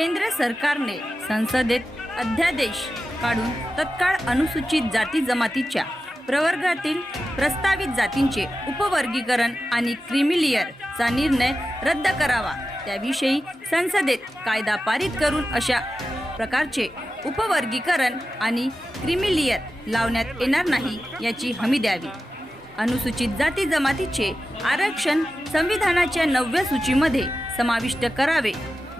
केंद्र सरकारने संसदेत अध्यादेश काढून तत्काळ अनुसूचित जाती जमातीच्या प्रवर्गातील प्रस्तावित जातींचे उपवर्गीकरण आणि क्रिमिलियरचा निर्णय रद्द करावा. त्याविषयी संसदेत कायदा पारित करून अशा प्रकारचे उपवर्गीकरण आणि क्रिमिलियर लावण्यात येणार नाही याची हमी द्यावी. अनुसूचित जाती जमातीचे आरक्षण संविधानाच्या नवव्या सूचीमध्ये समाविष्ट करावे.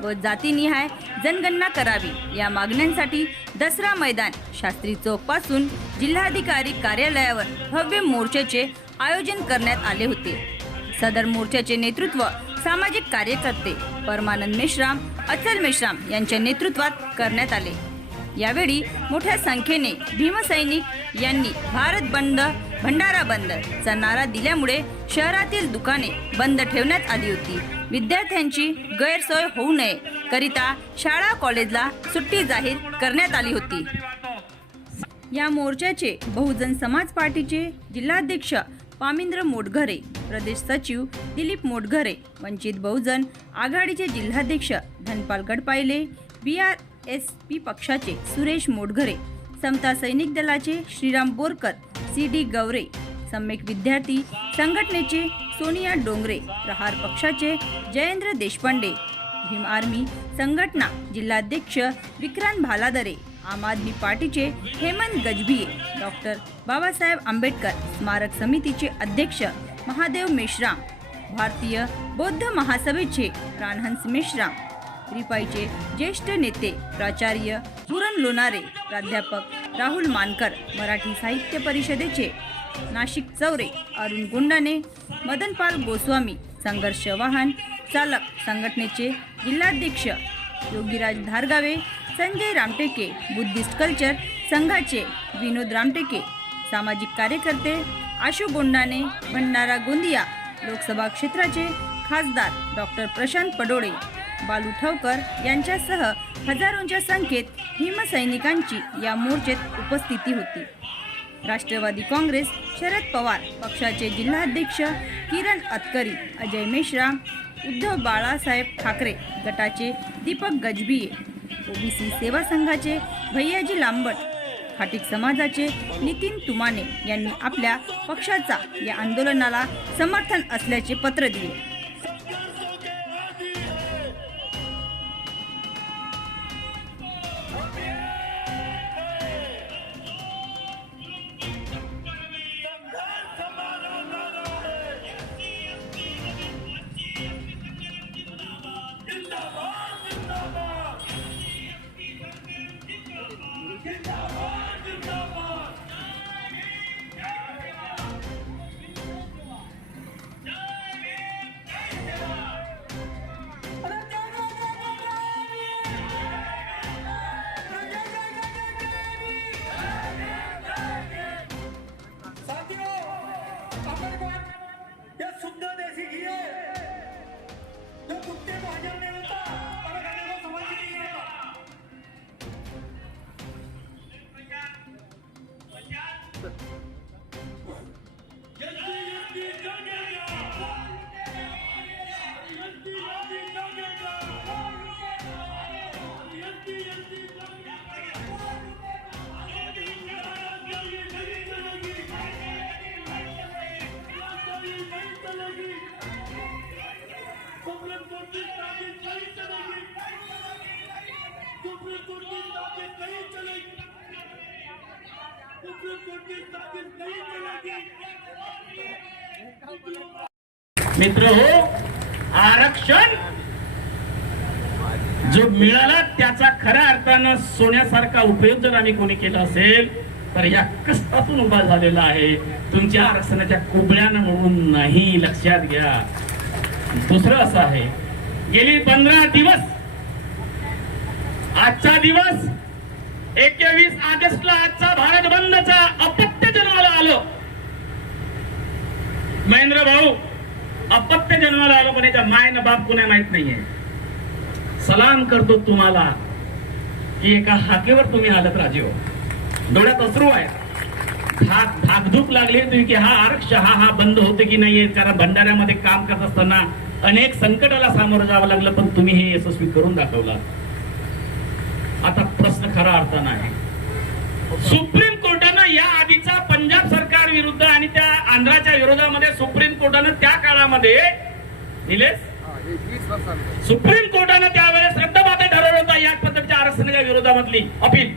व जातीनिहाय जनगणना करावी या मागण्यांसाठी दसरा मैदान शास्त्री चौकपासून जिल्हाधिकारी कार्यालयावर भव्य मोर्चाचे आयोजन करण्यात आले होते. सदर मोर्चाचे नेतृत्व सामाजिक कार्यकर्ते परमानंद मेश्राम अचल मेश्राम यांच्या नेतृत्वात करण्यात आले. यावेळी मोठ्या संख्येने भीमसैनिक यांनी भारत बंद भंडारा बंद. चा नारा दिल्यामुळे शहरातील दुकाने बंद ठेवण्यात आली होती. विद्यार्थ्यांची गैरसोय होऊ नये करिता शाळा कॉलेजला सुट्टी जाहीर करण्यात आली होती. या मोर्चाचे बहुजन समाज पार्टीचे जिल्हाध्यक्ष पामिंद्र मोटघरे प्रदेश सचिव दिलीप मोटघरे वंचित बहुजन आघाडीचे जिल्हाध्यक्ष Dhanpal Gadpayle B R S P पक्षाचे सुरेश मोटघरे समता सैनिक दलाचे श्रीराम बोरकर सी डी गवरे सम्यक विद्यार्थी संघटनेचे सोनिया डोंगरे प्रहार पक्षाचे जयेंद्र देशपांडे भीम आर्मी संघटना जिल्हाध्यक्ष विक्रांत भालादरे आम आदमी पार्टीचे हेमंत गजभिये डॉक्टर बाबासाहेब आंबेडकर स्मारक समितीचे अध्यक्ष महादेव मेश्राम भारतीय बौद्ध महासभेचे प्राणहंस मेश्राम रिपाईचे ज्येष्ठ नेते प्राचार्य पुरण लोणारे प्राध्यापक राहुल मानकर मराठी साहित्य परिषदेचे नाशिक चौरे अरुण गुंडाने मदनपाल गोस्वामी संघर्ष वाहन चालक संघटनेचे जिल्हाध्यक्ष योगीराज धारगावे संजय रामटेके बुद्धिस्ट कल्चर संघाचे विनोद रामटेके सामाजिक कार्यकर्ते आशू गोंडाने भंडारा गोंदिया लोकसभा क्षेत्राचे खासदार डॉक्टर प्रशांत पडोळे बालू ठवकर यांच्यासह हजारोंच्या संख्येत भीमसैनिकांची या मोर्चेत उपस्थिती होती. राष्ट्रवादी काँग्रेस शरद पवार पक्षाचे जिल्हाध्यक्ष किरण अतकरी अजय मेश्राम उद्धव बाळासाहेब ठाकरे गटाचे दीपक गजबिये ओबीसी सेवा संघाचे भैयाजी लांबट खाटिक समाजाचे नितीन तुमाने यांनी आपल्या पक्षाचा या आंदोलनाला समर्थन असल्याचे पत्र दिले. सुप्रीम कोर्ट की ताकीद नहीं चलेगी सुप्रीम कोर्ट की ताकीद नहीं चलेगी सुप्रीम कोर्ट की ताकीद नहीं चलेगी मित्र हो आरक्षण जो मिळाला त्याचा खऱ्या अर्थानं सोन्यासारखा उपयोग जर आम्ही कोणी केला असेल तर या कष्टातून उभा झालेला आहे. तुमच्या आरक्षणाच्या कुबळ्यानं म्हणून नाही लक्षात घ्या. दुसरं असं आहे गेली पंधरा दिवस आजचा दिवस एकवीस ऑगस्टला आजचा भारत बंदचा अपत्य जन्माला आलं. महेंद्र भाऊ अपत्य जन्माला आलं पण याच्या माय बाप कुणा माहीत नाहीये. सलाम करतो तुम्हाला की एका हाकेवर तुम्ही आलात राजीव. डोळ्यात अश्रू आहे धाक धाकधूक लागली होती की हा आरक्ष हा हा बंद होते की नाहीये? कारण भंडाऱ्यामध्ये काम करत असताना अनेक संकटाला सामोरं जावं लागलं पण तुम्ही हे यशस्वी करून दाखवला. खरा अर्थ नाही सुप्रीम कोर्टानं या आधीचा पंजाब सरकार विरुद्ध आणि त्या आंध्राच्या विरोधामध्ये सुप्रीम कोर्टानं त्या काळामध्ये निलेश? सुप्रीम कोर्टानं त्यावेळेस रद्दबातल ठरवलं होतं या पद्धतीच्या आरक्षणाच्या विरोधामधली अपील.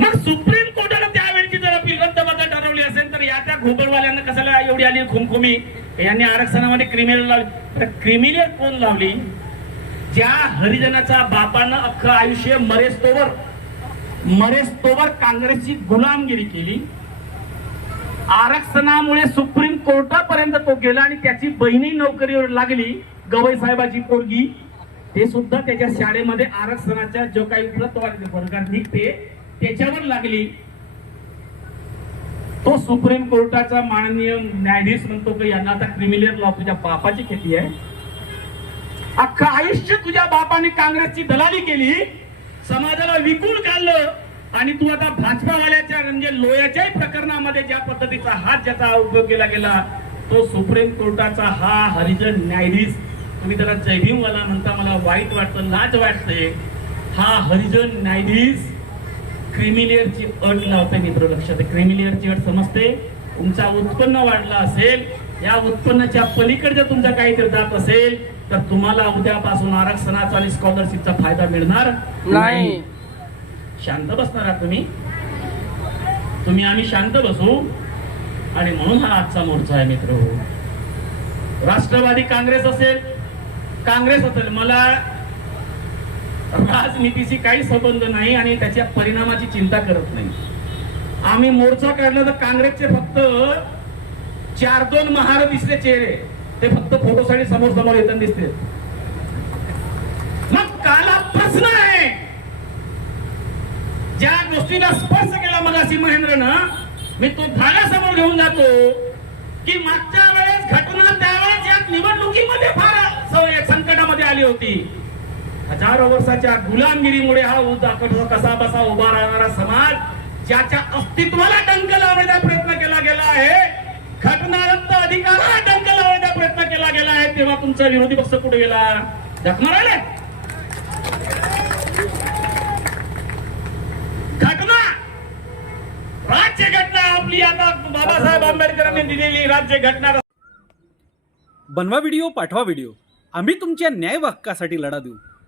मग सुप्रीम कोर्टानं त्यावेळची जर रद्दबातल ठरवली असेल तर या त्या घोबरवाल्यांना कशाला एवढी आली खुमखुमी? यांनी आरक्षणामध्ये क्रिमिनल लावली. तर क्रिमिनल कोण लावली? ज्या हरिजनाचा बापानं अख्खं आयुष्य मरेस्तोवर मरेस्तोवर काँग्रेसची गुलामगिरी केली. आरक्षणामुळे सुप्रीम कोर्टापर्यंत तो गेला आणि त्याची बहिणी नोकरीवर लागली गवई साहेबाची पोरगी. ते सुद्धा त्याच्या शाळेमध्ये आरक्षणाच्या जो काही उपलब्ध प्रतवादी वर्गात निघते त्याच्यावर लागली. तो सुप्रीम कोर्टाचा माननीय न्यायाधीश म्हणतो की यांना आता क्रिमिनल लॉ तुझ्या बापाची खेती आहे. अख्खं आयुष्य तुझ्या बापाने काँग्रेसची दलाली केली समाजाला विकून काढलं आणि तू आता भाजपावाल्याच्या म्हणजे लोयाच्याही प्रकरणामध्ये ज्या पद्धतीचा हात ज्याचा उपयोग केला गेला तो सुप्रीम कोर्टाचा हा हरिजन न्यायाधीश तुम्ही त्याला जयभीमवाला म्हणता मला वाईट वाटतं लाज वाटते. हा हरिजन न्यायाधीश क्रिमिलियरची अट लावते मित्र लक्षात क्रिमिलियरची अट समजते? तुमचा उत्पन्न वाढला असेल या उत्पन्नाच्या पलीकडे जर तुमचा काहीतरी जात असेल तर तुम्हाला उद्यापासून आरक्षणाचा आणि स्कॉलरशिपचा फायदा मिळणार नाही. शांत बसणार तुम्ही? तुम्ही आम्ही शांत बसू. आणि म्हणून हा आजचा मोर्चा आहे मित्र. राष्ट्रवादी काँग्रेस असेल काँग्रेस असेल मला राजनीतीशी काही संबंध नाही आणि त्याच्या परिणामाची चिंता करत नाही. आम्ही मोर्चा काढला तर काँग्रेसचे फक्त चार दोन महार दिसले चेहरे. ते फक्त फोटोसाठी समोर समोर येताना दिसते. मग काला प्रश्न आहे. ज्या गोष्टीला स्पर्श केला मगाशी महेंद्रनं मी तो धागा समोर घेऊन जातो की मागच्या वेळेस घटना त्यावेळेस या निवडणुकीमध्ये फार संकटामध्ये आली होती. हजारो वर्षाच्या गुलामगिरीमुळे हा उदा- कसा बसा उभा राहणारा समाज ज्याच्या अस्तित्वाला डंक लावण्याचा प्रयत्न केला गेला आहे घटनादत्त अधिकाराला डंक लावण्याचा प्रयत्न केला गेला आहे तेव्हा तुमचा विरोधी पक्ष कुठे गेला? जख राहिले? घटना! राज्य घटना आपली आता बाबासाहेब आंबेडकरांनी दिलेली राज्य घटना. बनवा व्हिडिओ पाठवा व्हिडिओ. आम्ही तुमच्या न्याय हक्कासाठी लढा देऊ.